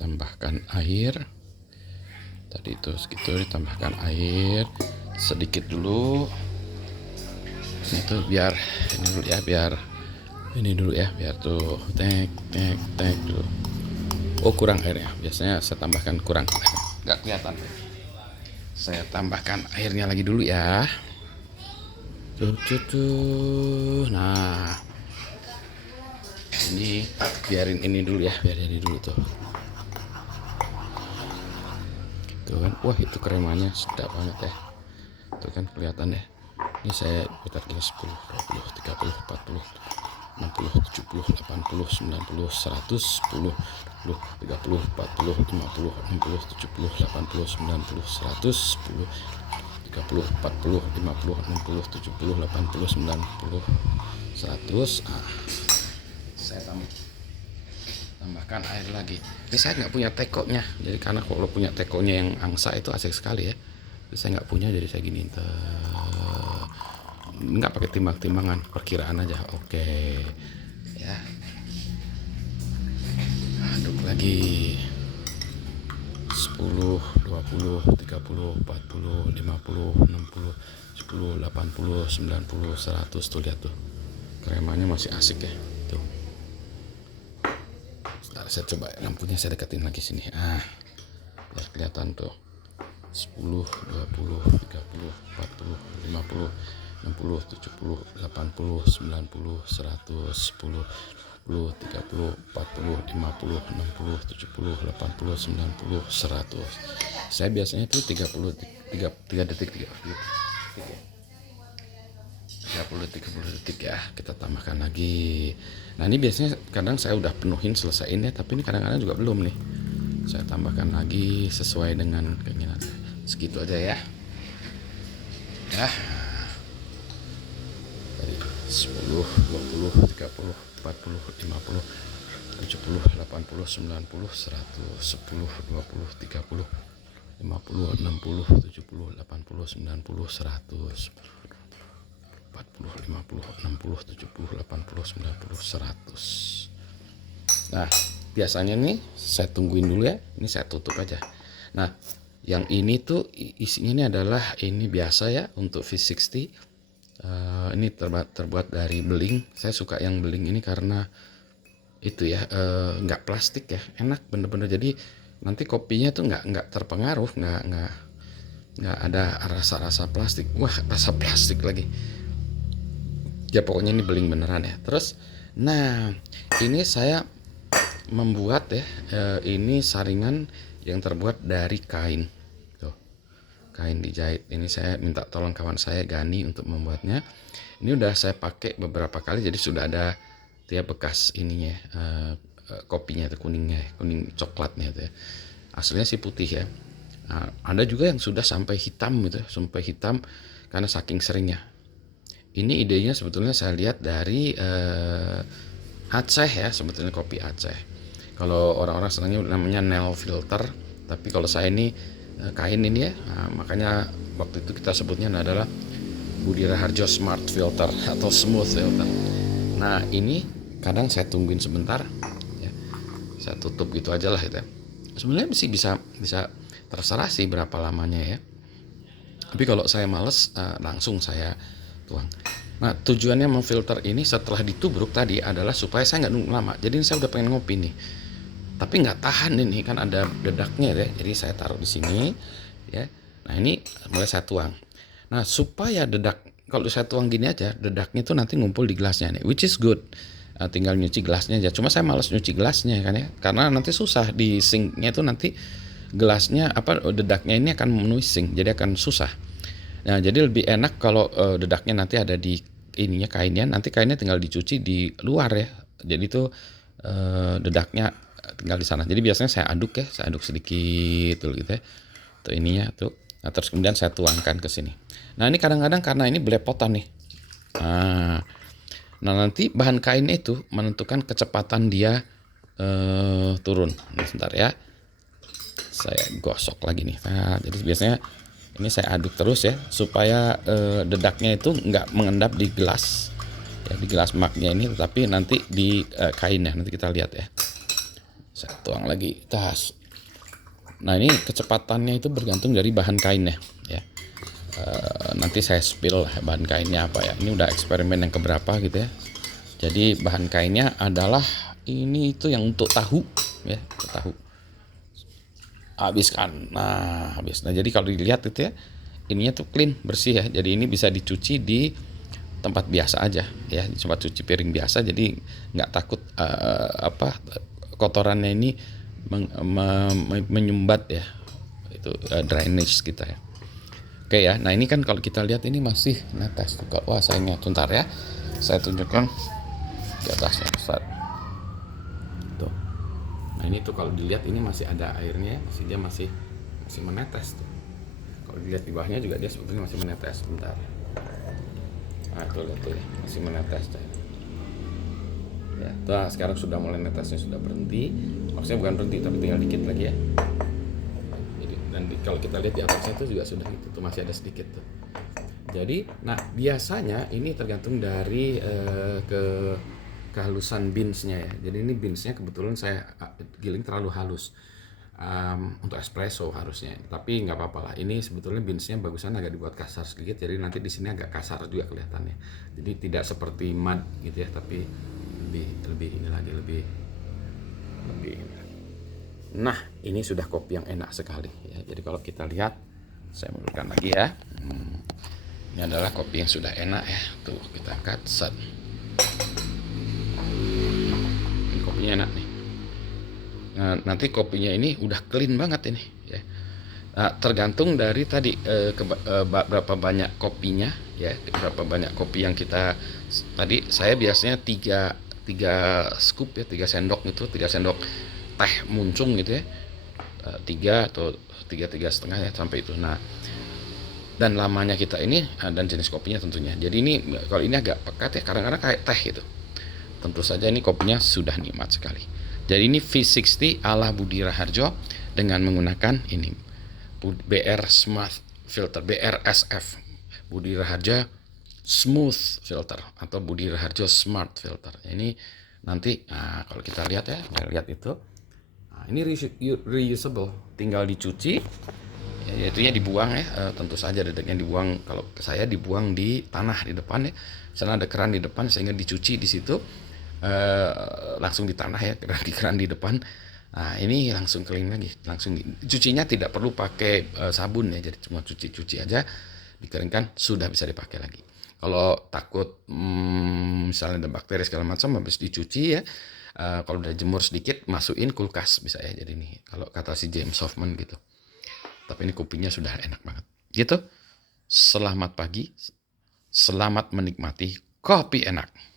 Tambahkan air. Tadi itu segitu, ditambahkan air sedikit dulu. Itu biar ini dulu ya, biar tuh tek dulu. Oh, kurang airnya. Biasanya saya tambahkan kurang. Nggak kelihatan. Saya tambahkan airnya lagi dulu ya. Tuh. Nah, ini biarin ini dulu ya, tuh. Tuh kan, wah itu kremannya sedap banget ya. Tuh kan kelihatan ya. Ini saya putar ke 10, 20, 30, 40, 60, 70, 80, 90, 100, 10, 20, 30, 40, 50, 60, 70, 80, 90, 100, 10, 30, 40, 50, 60, 70, 80, 90, 100. Saya tambahkan air lagi. Ini saya nggak punya tekonya, jadi karena kalau punya tekonya yang angsa itu asik sekali ya. Jadi saya nggak punya, jadi saya gini, nggak pakai timbang-timbangan, perkiraan aja. Oke ya, aduk lagi. 10, 20, 30, 40, 50, 60, 10, 80, 90, 100. Tuh lihat tuh, kremanya masih asik ya. Tuh, sebentar, saya coba lampunya saya deketin lagi sini. Biar kelihatan tuh. 10, 20, 30, 40, 50, 60, 70, 80, 90, 100, 10, 20, 30, 40, 50, 60, 70, 80, 90, 100. Saya biasanya itu 30 detik 30 detik ya. Kita tambahkan lagi. Nah, ini biasanya kadang saya udah penuhin, selesaiin ya, tapi ini kadang-kadang juga belum nih. Saya tambahkan lagi sesuai dengan keinginan saya. Segitu aja ya. Ya. Tadi 10, 20, 30, 40, 50, 70, 80, 90, 100, 10, 20, 30, 50, 60, 70, 80, 90, 100, 40, 50, 60, 70, 80, 90, 100. Nah, biasanya nih saya tungguin dulu ya. Ini saya tutup aja. Nah, yang ini tuh isinya ini adalah ini biasa ya untuk V60. Ini terbuat dari beling. Saya suka yang beling ini karena itu ya, nggak plastik ya, enak bener-bener. Jadi nanti kopinya tuh nggak terpengaruh, nggak ada rasa plastik. Wah, rasa plastik lagi. Ya pokoknya ini beling beneran ya. Terus, nah ini saya membuat ya, ini saringan yang terbuat dari kain. Tuh, kain dijahit. Ini saya minta tolong kawan saya Gani untuk membuatnya. Ini udah saya pakai beberapa kali, jadi sudah ada dia bekas ininya, kopinya itu kuning coklatnya itu ya. Aslinya sih putih ya. Nah, ada juga yang sudah sampai hitam gitu, sampai hitam karena saking seringnya. Ini idenya sebetulnya saya lihat dari Aceh ya, sebetulnya kopi Aceh. Kalau orang-orang senangnya namanya nail filter, tapi kalau saya ini kain ini ya. Nah, makanya waktu itu kita sebutnya adalah Budi Raharjo Smart Filter atau Smooth Filter. Nah, ini kadang saya tungguin sebentar ya. Saya tutup gitu aja lah gitu ya. Sebenarnya sih bisa terserah sih berapa lamanya ya. Tapi kalau saya males, langsung saya tuang. Nah, tujuannya memfilter ini setelah ditubruk tadi adalah supaya saya nggak nunggu lama. Jadi saya udah pengen ngopi nih, tapi nggak tahan ini kan ada dedaknya ya. Jadi saya taruh di sini ya. Nah, ini mulai saya tuang. Nah, supaya kalau saya tuang gini aja, dedaknya tuh nanti ngumpul di gelasnya nih, which is good. Tinggal nyuci gelasnya aja. Cuma saya malas nyuci gelasnya kan ya, karena nanti susah di sinknya tuh, nanti gelasnya dedaknya ini akan memenuhi sink, jadi akan susah. Nah, jadi lebih enak kalau dedaknya nanti ada di ininya kainnya, nanti kainnya tinggal dicuci di luar ya. Jadi tuh dedaknya tinggal di sana. Jadi biasanya saya aduk sedikit dulu gitu ya. Tuh ininya tuh. Nah, terus kemudian saya tuangkan ke sini. Nah, ini kadang-kadang karena ini belepotan nih. Nah, nanti bahan kain itu menentukan kecepatan dia turun. Nah, sebentar ya. Saya gosok lagi nih. Nah, jadi biasanya ini saya aduk terus ya, supaya dedaknya itu nggak mengendap di gelas ya, di gelas maknya ini, tetapi nanti di kainnya. Nanti kita lihat ya. Saya tuang lagi, tas. Nah ini kecepatannya itu bergantung dari bahan kainnya ya. Nanti saya spill bahan kainnya apa ya. Ini udah eksperimen yang keberapa gitu ya. Jadi bahan kainnya adalah ini itu yang untuk tahu ya, tahu. Habiskan. Nah, habis. Nah, jadi kalau dilihat itu ya, ininya tuh clean, bersih ya. Jadi ini bisa dicuci di tempat biasa aja ya, di tempat cuci piring biasa. Jadi nggak takut kotorannya ini menyumbat ya. Itu drainage kita ya. Oke ya. Nah, ini kan kalau kita lihat ini masih netes juga. Wah, sayangnya sebentar ya. Saya tunjukkan di atasnya. Tuh. Nah ini tuh kalau dilihat ini masih ada airnya, dia masih menetes tuh. Kalau dilihat di bawahnya juga dia sebetulnya masih menetes. Bentar. Nah tuh lihat tuh ya, masih menetes tuh. Ya, tuh sekarang sudah mulai netesnya, sudah berhenti. Maksudnya bukan berhenti tapi tinggal dikit lagi ya. Jadi, dan kalau kita lihat di atasnya tuh juga sudah gitu, tuh masih ada sedikit tuh. Jadi, nah biasanya ini tergantung dari kehalusan beansnya ya. Jadi ini beansnya kebetulan saya giling terlalu halus untuk espresso harusnya. Tapi nggak apa-apa lah. Ini sebetulnya beansnya bagusan agak dibuat kasar sedikit. Jadi nanti di sini agak kasar juga kelihatannya. Jadi tidak seperti mud gitu ya, tapi lebih ini lagi lebih. Nah ini sudah kopi yang enak sekali ya. Jadi kalau kita lihat, saya munculkan lagi ya. Ini adalah kopi yang sudah enak ya. Tuh kita angkat set. Ini kopinya enak nih. Nah, nanti kopinya ini udah clean banget ini ya. Nah, tergantung dari tadi berapa banyak kopinya ya, berapa banyak kopi yang kita tadi. Saya biasanya 3 scoop ya, 3 sendok itu, 3 sendok teh muncung gitu ya. 3 atau 3,5 ya sampai itu. Nah, dan lamanya kita ini dan jenis kopinya tentunya. Jadi ini kalau ini agak pekat ya, kadang-kadang kayak teh gitu. Tentu saja ini kopinya sudah nikmat sekali. Jadi ini V60 ala Budi Raharjo dengan menggunakan ini BR Smart Filter, BRSF, Budi Raharjo Smooth Filter atau Budi Raharjo Smart Filter. Ini nanti kalau kita lihat ya, lihat itu. Nah, ini reusable, tinggal dicuci, yaitunya dibuang ya. Tentu saja dedeknya dibuang. Kalau saya dibuang di tanah di depan ya. Sana ada keran di depan sehingga dicuci di situ. Langsung di tanah ya, keran di depan. Nah ini langsung kering lagi, langsung cucinya tidak perlu pakai sabun ya, jadi cuma cuci aja, dikeringkan sudah bisa dipakai lagi. Kalau takut misalnya ada bakteri segala macam, habis dicuci ya, kalau udah jemur sedikit masukin kulkas bisa ya. Jadi ini kalau kata si James Hoffman gitu. Tapi ini kopinya sudah enak banget gitu. Selamat pagi, selamat menikmati kopi enak.